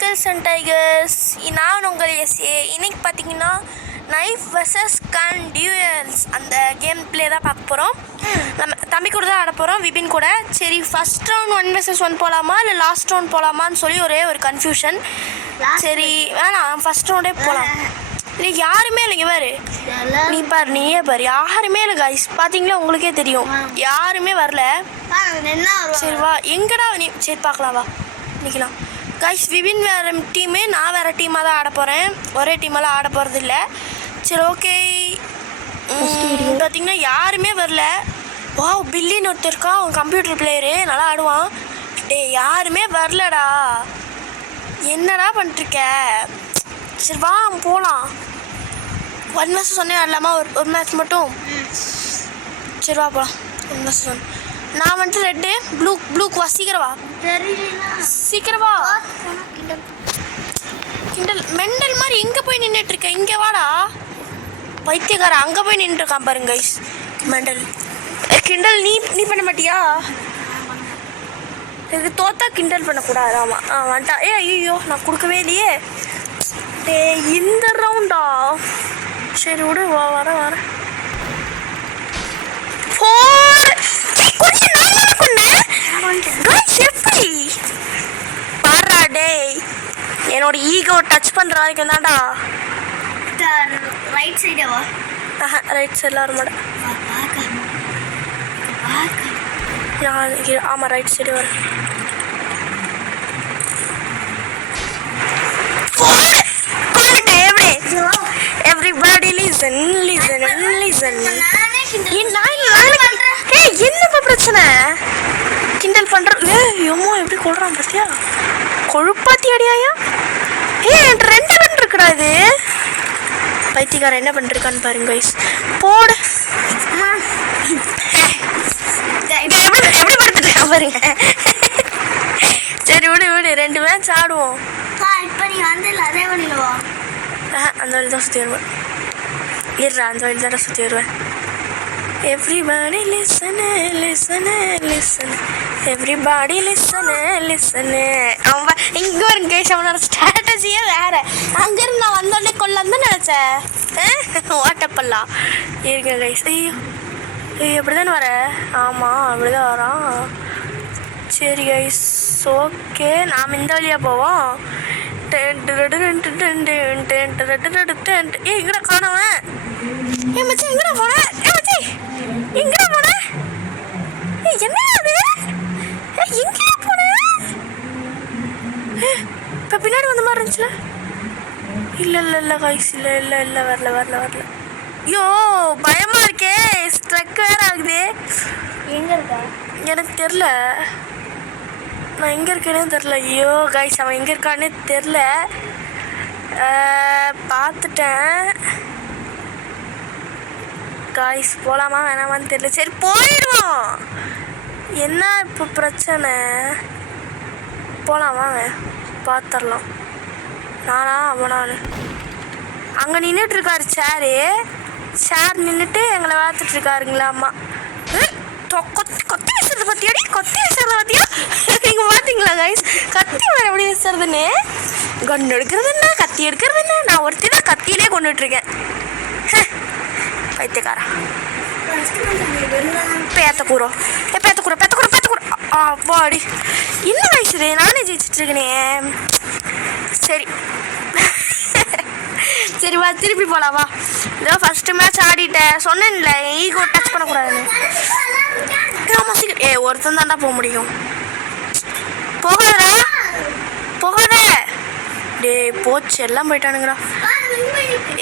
Eagles and tigers. நான் உங்கள் S A. இன்னைக்கு பார்த்தீங்கன்னா நைஃப் வர்சஸ் கன் டியூயல்ஸ் அந்த கேம் பிளே தான் பார்க்க போகிறோம். நம்ம தம்பி கூட தான் ஆட போகிறோம், விபின் கூட. சரி, ஃபஸ்ட் ரவுண்ட் 1 vs 1 போகலாமா இல்லை லாஸ்ட் ரவுண்ட் போகலாமான்னு சொல்லி ஒரே ஒரு கன்ஃபியூஷன். சரி வேணாம், ஃபஸ்ட் ரவுண்டே போகலாம். இல்லை யாருமே இல்லைங்க பாரு, நீயே பாரு, யாருமே இல்லை காய்ஸ். பார்த்தீங்களா, உங்களுக்கே தெரியும் யாருமே வரல. சரி வா, எங்கடா நீ? சரி பார்க்கலாம், வா நிற்கலாம். காய்ஸ், விபின் வேறு டீமு, நான் வேறு டீமாக தான் ஆட போகிறேன். ஒரே டீமெல்லாம் ஆட போகிறது இல்லை. சரி ஓகே. பார்த்தீங்கன்னா யாருமே வரல. வா, பில்லின்னு ஒருத்தர் இருக்கான், அவன் கம்ப்யூட்டர் பிளேயரு, நல்லா ஆடுவான். யாருமே வரலடா, என்னடா பண்ணிட்டுருக்க? சரி வா போகலாம். 1 vs 1 ஆடலாமா? ஒரு மேட்ச் மட்டும். சரி வா போகலாம். 1 vs 1. நான் வந்துட்டு ரெட்டு, ப்ளூக்கு வா, சீக்கிரம் வா, சீக்கிரம் வா. கிண்டல் மெண்டல் மாதிரி எங்கே போய் நின்றுட்டு இருக்க? இங்கே வாடா பைத்தியக்கார, அங்கே போய் நின்றுருக்கான் பாருங்க கைஸ். மெண்டல் கிண்டல் நீ பண்ண மாட்டியா? இது தோத்தா கிண்டல் பண்ணக்கூடாது. ஆமாம் வந்துட்டா. ஐயோ நான் கொடுக்கவே இல்லையே. இந்த ரவுண்டா? சரி விடு, வர என்னோட ஈகோ டச் பண்ற வரைக்கும் தான்டா. ரைட் சைடவா? ரைட் சைடில் வர மாட்டேன். ஆமாம் ரைட் சைடு வர. Everybody listen. என்னப்பா பிரச்சனை? கிண்டல் பண்ற? ஏமோ எப்படி கொள்றான் பார்த்தியா? கொழுப்பாத்தி அடியாயா? என்கிட்ட 2 ரன் இருக்குடா. இது பைத்தியக்காரன் என்ன பண்ணிருக்கான்னு பாருங்க கைஸ். போடு. எப்படி படுத்துட்டு பாருங்க. சரி விடு 2 மேட்ச் ஆடுவோம். இப்போ நீ வந்து அதே வழியில் வா. அந்த வழி தான் சுற்றி வருவேன். அந்த வழி தான் சுற்றி வருவேன். Everybody listen. Everybody listen. அவன் இங்கே ஒரு கேஷ், அவனோட ஸ்ட்ராட்டஜியே வேற. அங்கேருந்து நான் வந்தோடனே கொள்ளன்னு தான் நினச்சேன். ஓட்டப்பல்லாம் இருக்க கைஸ். ஐயோ எப்படி தானே வர? ஆமாம் அப்படி தான் வரான். சரி கைஸ் ஓகே, நாம் இந்த வழியாக போவோம். எங்கடா காணவன்? மச்சி எங்கடா போன? மச்சி எங்கடா போன? என்ன அது? எங்கடா போன? இப்போ பின்னாடி வந்த மாதிரி இருந்துச்சுல. இல்லை காய்ஸ், இல்லை வரல. ஐயோ பயமா இருக்கே, ஸ்ட்ரக் வேற ஆகுது. எங்க இருக்கா எனக்கு தெரில, நான் எங்கே இருக்கேன்னு தெரில. ஐயோ காய்ஸ், அவன் எங்கே இருக்கான்னு தெரில. பார்த்துட்டேன் காய்ஸ். போகலாமா வேணாமான்னு தெரில. சரி போயிடுவோம். என்ன இப்போ பிரச்சனை? போகலாமா? பார்த்துடலாம். நானா அவனானு அங்கே நின்றுட்டுருக்காரு. சேர் நின்றுட்டு எங்களை பார்த்துட்ருக்காருங்களா அம்மா. கொத்தி வீசுறது பார்த்தியாடி? நீங்கள் பார்த்தீங்களா கைஸ்? கத்தி வேறு எப்படி வீசுறதுன்னு. கன்று எடுக்கிறது என்ன, கத்தி எடுக்கிறது என்ன? நான் ஒருத்தி தான் கத்தியிலே கொண்டுட்ருக்கேன். பைத்தியக்காரா. பேத்தக்கூரோ அப்பாடி. என்ன வயசு? நானே ஜெயிச்சிட்ருக்கேனே. சரி வா, திருப்பி போகலாம் வா. இதோ ஃபஸ்ட்டு மேட்ச் ஆடிட்டேன், சொன்னேன்ல ஈகோ டச் பண்ணக்கூடாதுன்னு. ஆமாம் சீக்கிரம். ஒருத்தன் தாண்டா போக முடியும். போகாத. போச்சு, எல்லாம் போயிட்டானுங்கடா.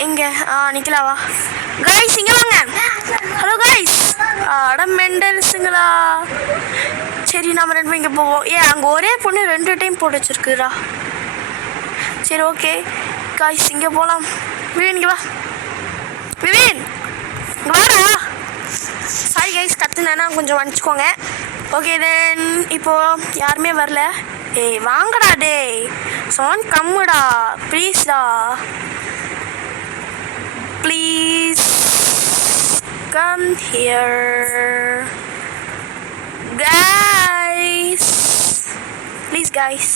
எங்கே? நிற்கலாவா கைஸ்? இங்கே வாங்க. Hello guys. அட மெண்டல்ஸுங்களா. சரி நம்ம 2 பேரும் இங்கே போவோம். அங்கே ஒரே பொண்ணு 2 டைம் போட்டு வச்சுருக்குறா. சரி ஓகே கைஸ், இங்கே போகலாம். விவின் இங்கே வா. விவின் இங்கே வாடா. சாரி கைஸ், கற்றுனேன்னா கொஞ்சம் வச்சுக்கோங்க. ஓகே தென் இப்போது யாருமே வரல. வாங்கடா சோன் கம்முடா ப்ளீஸ்டா. Please come here guys. Please guys.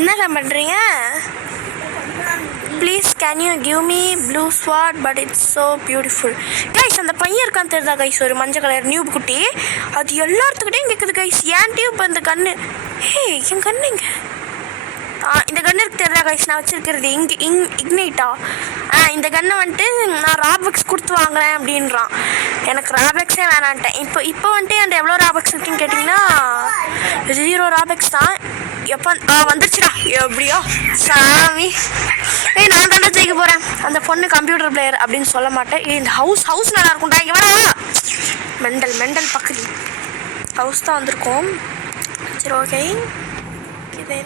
என்னக்கா பண்ணுறீங்க? Please can you give me blue swat but it's so beautiful. Guys அந்த பையன் இருக்கான்னு தெரியுதா கைஸ்? ஒரு மஞ்சள் கலர் நியூப் குட்டி. அது எல்லாத்துக்கிட்டையும் கேட்குது கைஸ். ஏன் டியூப் அந்த கண்ணு? ஹே என் கண்ணு இங்கே. இந்த கன்று இருக்கு தெரியுதா கைஸ்? நான் வச்சுருக்கிறது இக்னைட்டா. இந்த கன்னை வந்துட்டு நான் ராபக்ஸ் கொடுத்து வாங்குறேன் அப்படின்றான். எனக்கு ராபக்ஸே வேணான்ட்டேன். இப்போ வந்துட்டு என்கிட்ட எவ்வளோ ராபக்ஸ் இருக்குன்னு கேட்டிங்கன்னா 0 ராபக்ஸ் தான். எப்போ வந்துருச்சுடா எப்படியோ சாமி. நான் தாண்டா ஜெயிக்க போகிறேன். அந்த பொண்ணு கம்ப்யூட்டர் பிளேயர் அப்படின்னு சொல்ல மாட்டேன். இந்த ஹவுஸ் நல்லா இருக்கும்டா. இங்கே வேணா மெண்டல் பக்கத்து ஹவுஸ் தான் வந்திருக்கோம். சரி ஓகே. இது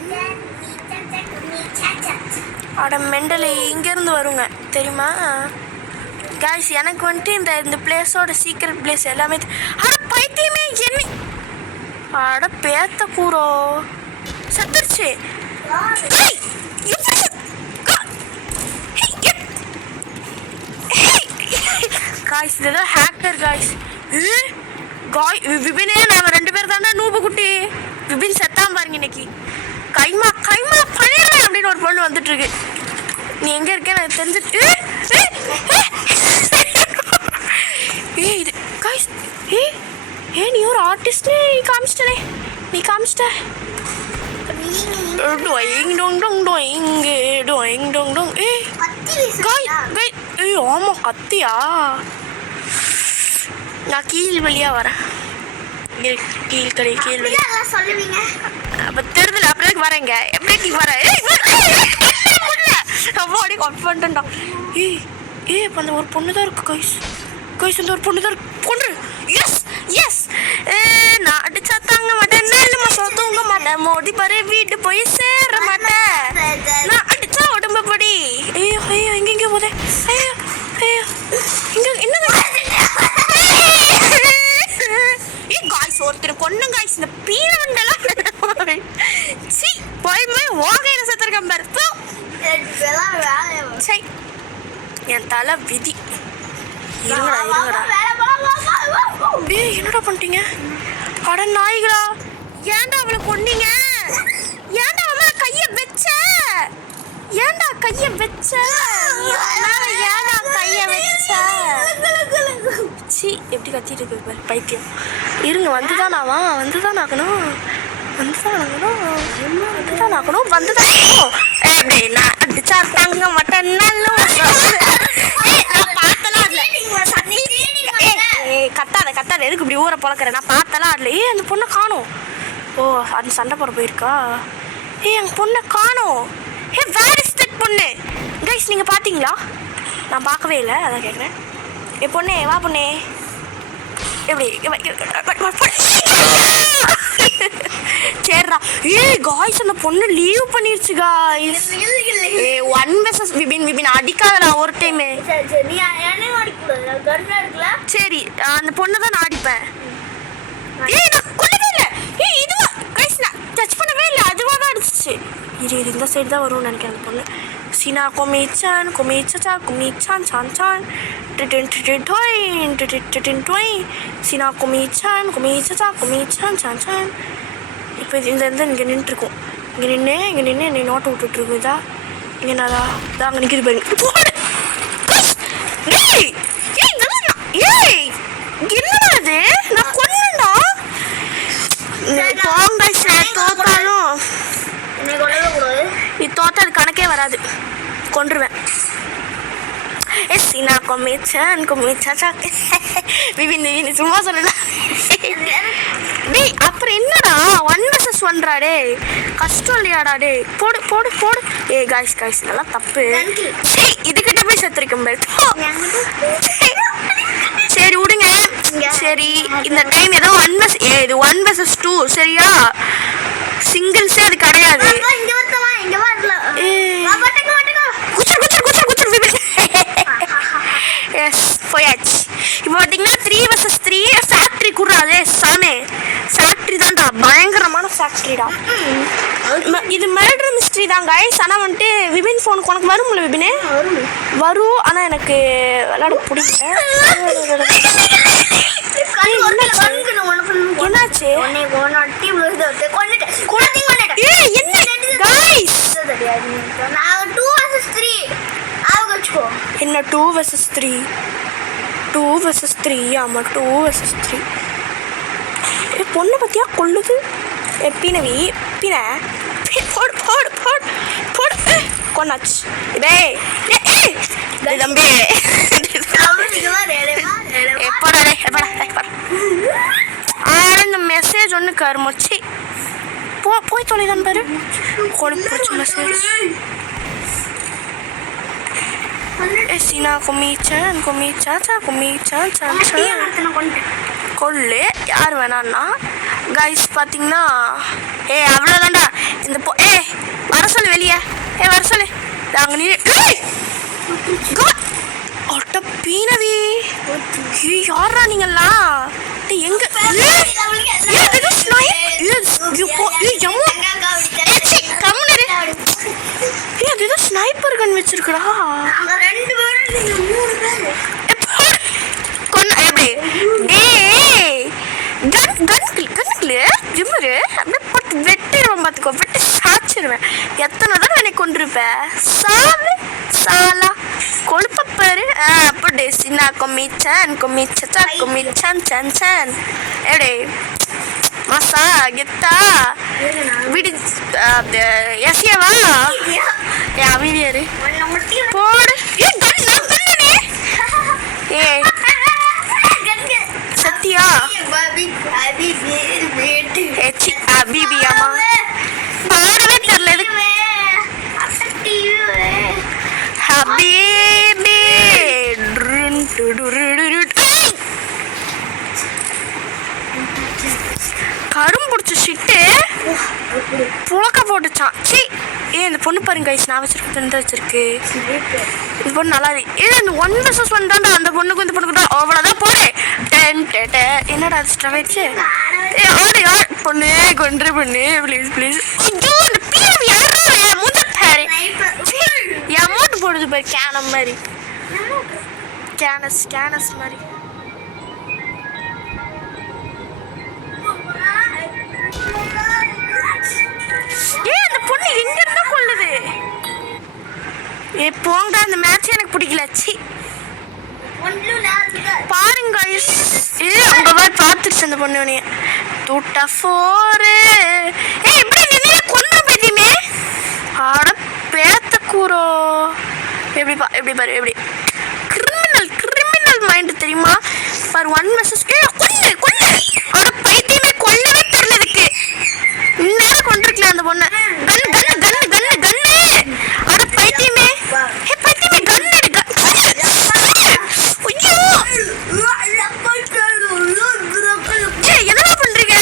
அட மெண்டல் இங்கேருந்து வருங்க தெரியுமா கைஸ்? எனக்கு வந்துட்டு இந்த பிளேஸோட சீக்ரெட் பிளேஸ் எல்லாமே அட பைத்தியமே என்ன அட பேத்த கூறோ செத்துருச்சு. காய்ஸ் இதுதான் ஹேக்கர் காய்ஸ். விபினே நாம 2 பேர் தானே நூபு குட்டி. விபின் செத்தாம பாருங்க இன்னைக்கு. கைமா பண்ணிடுறேன் அப்படின்னு ஒரு பொண்ணு வந்துட்டு இருக்கு. நீ எங்க இருக்க எனக்கு தெரிஞ்சிட்டு இது காய்ஸ். நீ ஒரு ஆர்டிஸ்ட். நீ காமிச்சிட்ட ஆமா கத்தியா? நான் கீழ் வழியா வரேன். கீழ் வழியா அப்ப தெரிதல அப்புறம் வரேங்க. எப்படி வர அம்மாடி கட் பண்ணிட்டேன்டா. இப்போ அந்த ஒரு பொண்ணு தான் இருக்கு கைஸ். அந்த ஒரு பொண்ணு தான் இருக்கு. பொண்ணு எஸ் நான் அடிச்சா தாங்க மாட்டேன். இல்லைம்மா தூங்க மாட்டேன். மோடி பாரு வீட்டு போய் சேர மாட்டேன். நான் அடிச்சா உடம்பு படி. ஐயோ எங்க போதே. ஐயோ இங்க என்ன காய்ஸ்? ஒருத்தர் கொண்டு காய்ஸ். இந்த பீரண்டெல்லாம் சி போய் ஓகையில செத்துருக்கேன் பாரு. சரி என் தலை விதி. இருங்கடா என்னடா பண்ணிட்டீங்க? அட நாய்களா ஏன்டா அவளை கொன்னீங்க? ஏன்டா அவளை கைய வச்ச? ஏன்டா கைய வச்ச? சி எப்படி கத்திட்டு இருக்கு பைத்தியம். இருங்க வந்துதான் ஆகணும். அடிச்சா தாங்க மாட்டேன். கத்தாத எதுக்கு இப்படி ஊரை பழக்கிறேன்? நான் பார்த்தலாம் அதில். அந்த பொண்ணை காணோம். ஓ அது சண்டை போட போயிருக்கா? என் பொண்ணை காணோம். வேர் இஸ் தட் பொண்ணு? கைஸ் நீங்கள் பார்த்தீங்களா? நான் பார்க்கவே இல்லை, அதான் கேட்குறேன். பொண்ணே வா பொண்ணே. எப்படி சரிடா. காய்ஸ் அந்த பொண்ணு லீவ் பண்ணிருச்சு காய்ஸ். 1 vs விபின் அடிக்காதடா ஒரு டைம். சரி அந்த பொண்ணை தான் நான் அடிப்பேன். நான் கொல்லவே இல்லை. இதுவா கைஸ் நான் டச் பண்ணவே இல்லை. அதுவாக தான் அடிச்சிச்சு. இந்த சைடு தான் வரும்னு நினைக்கிறேன் அந்த பொண்ணு. Sina komichan komichacha komichan chan chan titin titin toy titin toy Sina komichan komichacha komichan chan chan. இப்போ இந்த இங்கே நின்றுருக்கும். இங்கே நின்று என்னை நோட்டை விட்டுட்ருக்கு. இதா இங்கே நாதா இதான் அங்கே நிற்கிது பாருங்க. என்னடா அது? நான் கொல்லண்டா. தோத்தாலும் இது தோத்தா அது கணக்கே வராது. கொன்றுவேன். சீனா கொமிச்சா விபின் சும்மா சொல்லல. டேய் அப்புறம் என்னடா 1 vs 1 டே? கஷ்டம் இல்லையாடா டே? போடு காய்ஸ் நல்லா தப்பு. இதுக்கிட்ட போய் செத்துருக்கேன் பாரு. சரி விடுங்க. சரி இந்த டைம் ஏதோ 1 vs 2 சரியா? சிங்கிள்ஸே அது கிடையாது. போயாச்சு. இப்போ பார்த்தீங்கன்னா 3 vs 3 ஃபேக்ட்ரி கூடாது சாமே. ஃபேக்ட்ரி தான்டா, பயங்கரமான ஃபேக்ட்ரிடா. இது மர்டர் மிஸ்ட்ரி தான் கைஸ். ஆனால் வந்துட்டு விபின் ஃபோனுக்கு உனக்கு வரும்ல விபினே? வரும். ஆனால் எனக்கு விளையாட பிடிக்கல. என்னாச்சு? என்ன ஆமாம் 2 vs 3 2 vs 3 ஆமாம் 2 vs 3 பொண்ணை பற்றியா கொள்ளுது பினவி பின போடு போடு போடு போடு கொண்டாச்சு டே தம்பி எப்படா இந்த மெசேஜ் ஒன்று கருமச்சு போய் தொலைதான் பாரு கொழுப்பு பிடிச்ச மெசேஜ் சீனா குமிச்சான் கொள்ளு யார் வேணான்னா கைஸ் பார்த்தீங்கன்னா அவ்வளோதான்டா இந்த வர சொல்லு வெளியே வர சொல்லு நாங்கள் நீ ஒட்ட பீனவி யாரா நீங்கள்லாம் எங்க ஸ்னைப்பர் கன் வச்சிருக்கடா எப்படி ஜிம்மரு அப்படியே போட்டு வெட்டிடுவேன் பார்த்துக்கோ வெட்டி சாச்சிடுவேன் எத்தனை தான் எனக்கு கொண்டிருப்பேன் சாலா கொழுப்பப்பாரு அப்படி சின்ன கொமிச்சான் சன் எடே மசா கெத்தா விடி எஸ்ஏவா வீடியாரு போடு சத்தியா அபிபியாமா பாடவே தெரியல ஹபீபி கரும் பிடிச்ச ஷிட்டு புழக்க போட்டுச்சான் சி இந்த பொண்ணு பாருங்க கைஸ் நான் வச்சிருக்கேன் வச்சிருக்கு இந்த பொண்ணு நல்லா இது இந்த 1 vs 1 தான்டா அந்த பொண்ணுக்கும் இந்த பொண்ணுக்கு தான் அவ்வளோதான் போடு என்னடா அது ஸ்டவாயிடுச்சு ஆடு பொண்ணு கொன்று பொண்ணு ப்ளீஸ் ஐயோ இந்த பிஎம் யாரா மூஞ்ச பாரு அமௌண்ட் போடுது பாரு கேனம் மாதிரி கேனஸ் மாதிரி அந்த பொண்ணு எங்க இருந்தா கொள்ளுது போங்கடா அந்த மேட்ச் எனக்கு பிடிக்கல சி பாருங்க உங்க மாதிரி பார்த்துருச்சு அந்த பொண்ணு தூட்டா ஃபோரு எப்படி நின்று கொண்டு போயிட்டீமே ஆட பேத்த கூறோ எப்படி பாரு எப்படி கிரிமினல் மைண்ட் தெரியுமா பாரு 1 vs கொள்ளு ஆட பைத்தியமே கொள்ளவே தெரியல இதுக்கு இன்னும் கொண்டிருக்கலாம் அந்த பொண்ணு கண்ணு ஆட பைத்தியமே கண்ணு என்னடா பண்றீங்க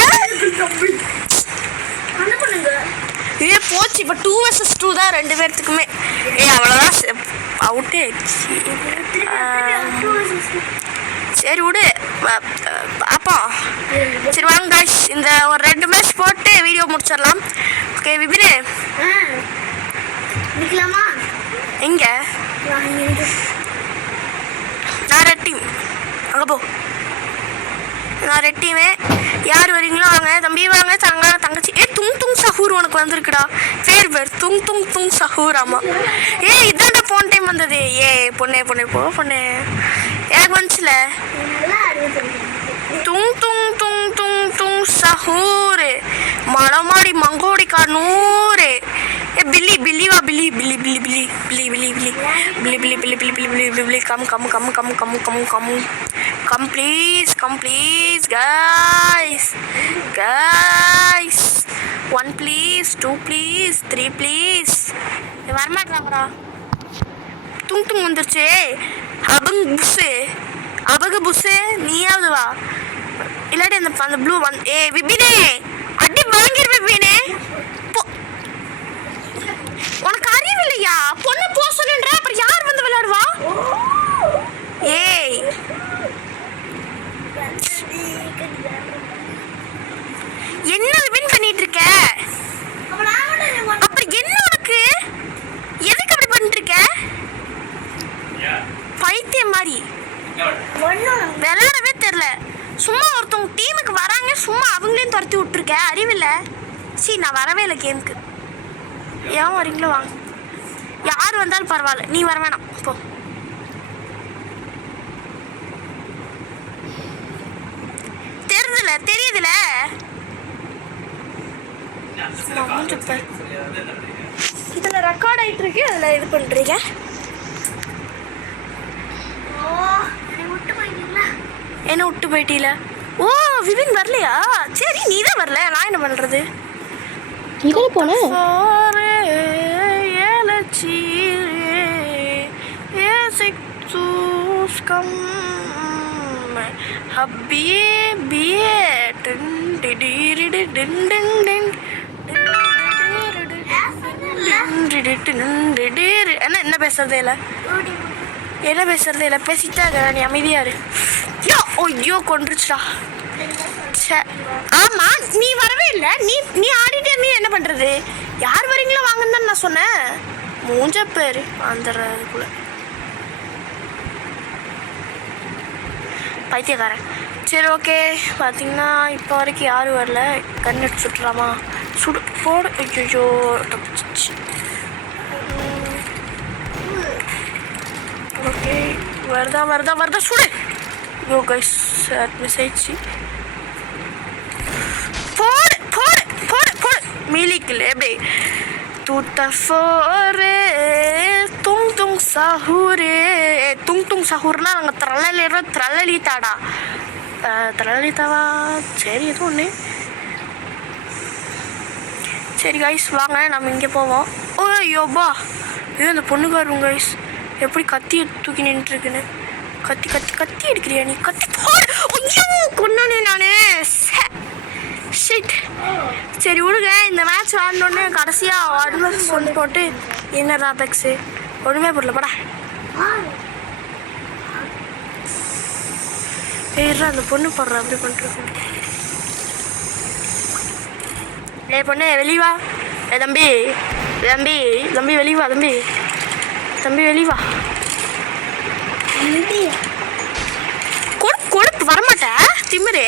போச்சு இப்போ 2 vs 2 தான் 2 பேர்த்துக்குமே அவ்வளோதான் அவுட்டே ஆயிடுச்சு சரி விடு பார்ப்போம் சரி வாங்க கைஸ் இந்த ஒரு 2 மேட்ச் போட்டு வீடியோ முடிச்சிடலாம் ஓகே விபினே எங்க நான் ரெட் டீம் அங்கே போ நான் ரெட் டீமு யார் வரீங்களோ வாங்க தம்பி வாங்க தங்கச்சி துங் சஹூர் உனக்கு வந்திருக்குடா பேர் துங் சஹூர் ஆமாம் இதான்டா போன டைம் வந்தது பொண்ணே எனக்கு வந்துச்சுல துங் சஹூர் மலமாடி மங்கோடி கானூர் பில்லி come please guys 1 please 2 please 3 please வரமாட்டாங்கடா துங் வந்துருச்சு அவங்க புஸ்ஸு நீயாவது வா இல்லாட்டி அந்த ப்ளூ விபினே அடி வாங்கிருவே விபினே உனக்கு அறிவு இல்லையா பொண்ணு போ சொல்லுன்ற அப்புறம் யார் வந்து விளையாடுவா என்ன வின் பண்ணிட்டு இருக்க அப்புறம் என்ன உனக்கு எதுக்கு அப்படி பண்ணிட்டு இருக்க பைத்தியம் மாதிரி விளையாடவே தெரியல சும்மா ஒருத்தவங்க டீமுக்கு வராங்க சும்மா அவங்களையும் துரத்தி விட்டுருக்க அறிவில்லை நான் வரவே இல்லை கேமுக்கு ஏன் வரீங்களோ வாங்க யார் வந்தாலும் பரவாயில்ல நீ வர வேணாம் போ தெரியுதுல இதுல ரெக்கார்ட் ஆயிட்டு இருக்கு. அதுல இது பண்றீங்க. என்ன விட்டு போயிட்டீல? ஓ விபின் வரலையா? சரி நீ தான் வரல, நான் என்ன பண்றது? நீ போன என்ன பேசுறதே இல்ல, என்ன பேசுறதே இல்ல, பேசிட்டா நீ அமைதியா இரு. ஐயோ கொண்டுருச்சுடா. ஆமா நீ வரவே இல்லை. நீ ஆடிட்டே நீ என்ன பண்றது? யார் வரீங்களோ வாங்கன்னு தான் நான் சொன்னேன். மூஞ்ச பேரு வந்துடுறதுக்குள்ள பைத்தியக்காரன். சரி ஓகே, பார்த்தீங்கன்னா இப்போ வரைக்கும் யாரும் வரல. கண் எடுத்து சுட்டுலாமா? சுடு போடு. ஐயோ தப்பிச்சிச்சு. ஓகே வருதா வருதா வருதா சுடு. ஐயோ கைஸ் மிஸ் ஆயிடுச்சு. போடு போடு போடு போடு. மிலிக்கல எப்படி தூத்தஃபோரே துங் துங் சஹூரே. துங் துங் சஹூர்னா நாங்கள் த்ரலலிடுற த்ரலலித்தாடா. த்ரலலித்தாவா? சரி எதுவும் ஒன்று. சரி கைஸ் வாங்க நம்ம இங்கே போவோம். ஓ ஐயோப்பா, இது அந்த பொண்ணுக்காரும் கைஸ் எப்படி கத்தி தூக்கி நின்றுருக்குன்னு. கத்தி கத்தி கத்தி எடுக்கிறியா நீ? கத்தி போடு. ஐயோ கொண்டானே நானே. ஷிட். சரி விடுங்க, இந்த மேட்ச் ஆடணுன்னு கடைசியாக அட்வான்ஸ் ஒன்று போட்டு என்ன ராபெக்ஸு ஒன்றுமே போடல படா. ஏறா அந்த பொண்ணு போடுறா அப்படி பண்ணுறது. ஏ பொண்ணு வெளிவா. ஏ தம்பி தம்பி தம்பி வெளிவா. தம்பி தம்பி வெளிவா. கொழுப்பு கொழுப்பு வரமாட்டேன் திமிரு.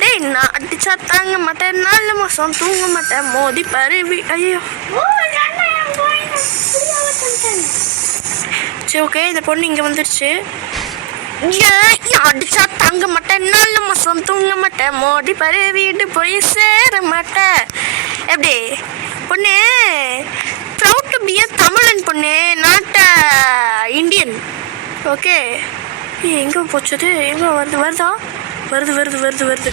டேய் நான் அடிச்சா தாங்க மாட்டேன், 4 மாதம் தூங்க மாட்டேன், மோதி பருவி. ஐயோ சரி ஓகே, இந்த பொண்ணு இங்கே வந்துடுச்சு. அடிச்சா தாங்க மாட்டேன், 4 மாதம் தூங்க மாட்டேன், மோதி பருவிட்டு போய் சேர மாட்டேன். எப்படி பொண்ணு? ப்ரவுட் டு பி அ தமிழன் பொண்ணு, நாட் இந்தியன். ஓகே எங்கே போச்சது? எங்கே வருது? வருதா? வருது வருது வருது வருது.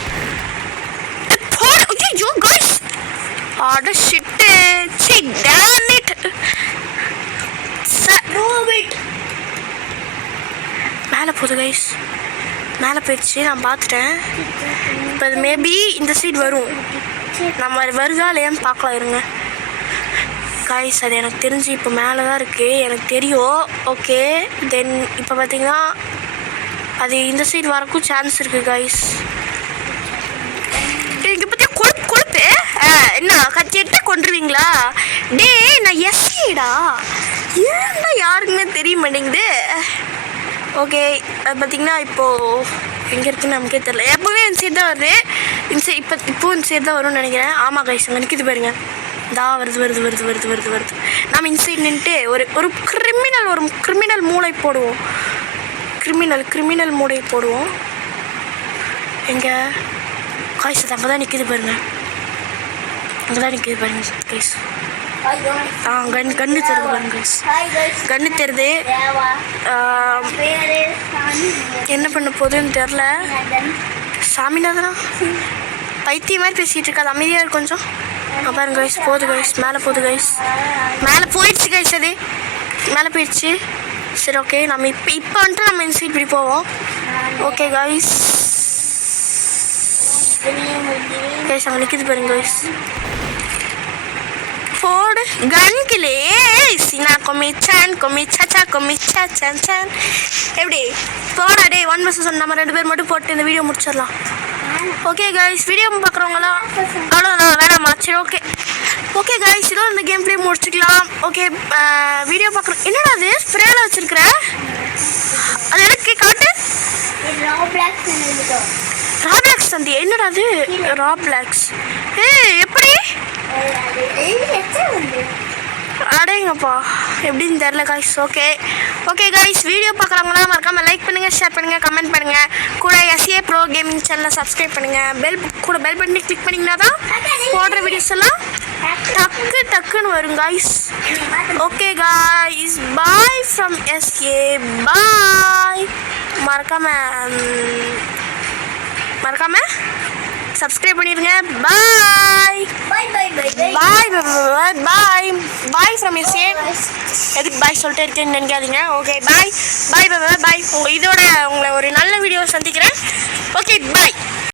ஐயோ கைஸ் அட ஷிட். Sea dam it. மேலே போகுது கைஸ், மேலே போயிடுச்சு. நான் பார்த்துட்டேன். இப்போ அது மேபி இந்த சைடு வரும். நம்ம வருதா இல்லையான்னு பார்க்கலாம் இருங்க கைஸ். அது எனக்கு தெரிஞ்சு இப்போ மேலே தான் இருக்குது எனக்கு தெரியும். ஓகே தென் இப்போ பார்த்தீங்கன்னா அது இந்த சைடு வரக்கும் சான்ஸ் இருக்குது கைஸ். இங்கே பார்த்தியா கொழுப்பு கொழுப்பு. என்ன கத்திட்டு கொண்டுருவீங்களா? டே நான் எஸ்சிடா. ஏன்டா யாருக்குமே தெரிய மாட்டேங்குது. ஓகே அது பார்த்திங்கன்னா இப்போது எங்கே இருக்குன்னு நமக்கே தெரியல. எப்போவே இந்த சைடு தான் வருது. இந்த சைடு இப்போ இந்த சைடு தான் வரும்னு நினைக்கிறேன். ஆமாம் கைஸ் அங்கே நிற்கிது பாருங்க. தா வருது வருது வருது வருது வருது வருது. நம்ம இந்த சைடு நின்றுட்டு ஒரு கிரிமினல் மூளை போடுவோம். கிரிமினல் மூளை போடுவோம். எங்கே காய்ஸ்? அது அங்கே தான் நிற்கிது பாருங்க. அங்கே தான் நிற்கிது பாருங்க கைஸ். கண்ணு தருது பாருங்க கைஸ். கண்ணு தருது. என்ன பண்ண போகுதுன்னு தெரில. சாமிநாதனா பைத்திய மாதிரி பேசிகிட்டு இருக்காது. அமைதியாக இருக்கு கொஞ்சம். பாருங்க கைஸ் போகுது கைஸ். மேலே போகுது கைஸ். மேலே போயிடுச்சு கைஸ். அது மேலே போயிடுச்சு. சரி ஓகே நம்ம இப்போ வந்துட்டு நம்ம இந்த சைட் இப்படி போவோம். ஓகே கைஸ் கைஸ் அங்கே நிற்கிது பாருங்க கைஸ். போடு கன்கிலே சினா கொமிச்சான் கொமிச்சாச்சா கொமிச்சாச்சான் சான். எப்படி போடா டே 1 vs 1 நம்ம 2 பேர் மட்டும் போட்டு இந்த வீடியோ முடிச்சிடலாம். ஓகே கைஸ் வீடியோ பார்க்குறவங்களாம் அவ்வளோதான் வேணாமா? சரி ஓகே ஓகே கைஸ் இதோ இந்த கேம் ப்ளே முடிச்சுக்கலாம். ஓகே வீடியோ பார்க்குறோம். என்னடா அது ஸ்ப்ரேல வச்சுருக்குற? அது எனக்கு காட்டு. ராப்ளாக்ஸ் தந்தி. என்னடா அது ராப்ளாக்ஸ்? எப்படி அடைங்கப்பா எப்படின்னு தெரில guys. Okay okay guys, video பார்க்குறவங்களா மறக்காமல் லைக் பண்ணுங்கள், ஷேர் பண்ணுங்கள், கமெண்ட் பண்ணுங்கள். கூட எஸ்ஏ ப்ரோ கேமிங் சேனலை சப்ஸ்கிரைப் பண்ணுங்கள். பெல் பட்டனை கிளிக் பண்ணிங்கன்னா தான் போடுற வீடியோஸ் எல்லாம் டக்குன்னு வரும் guys. Okay guys, bye from SA. Bye. மறக்காம சப்ஸ்கிரைப் பண்ணிடுங்க. Bye bye from SA. எதுக்கு பாய் சொல்லிட்டு இருக்கேன்னு நினைக்காதீங்க. Okay bye. இதோட உங்களை ஒரு நல்ல வீடியோ சந்திக்கிறேன். ஓகே பாய்.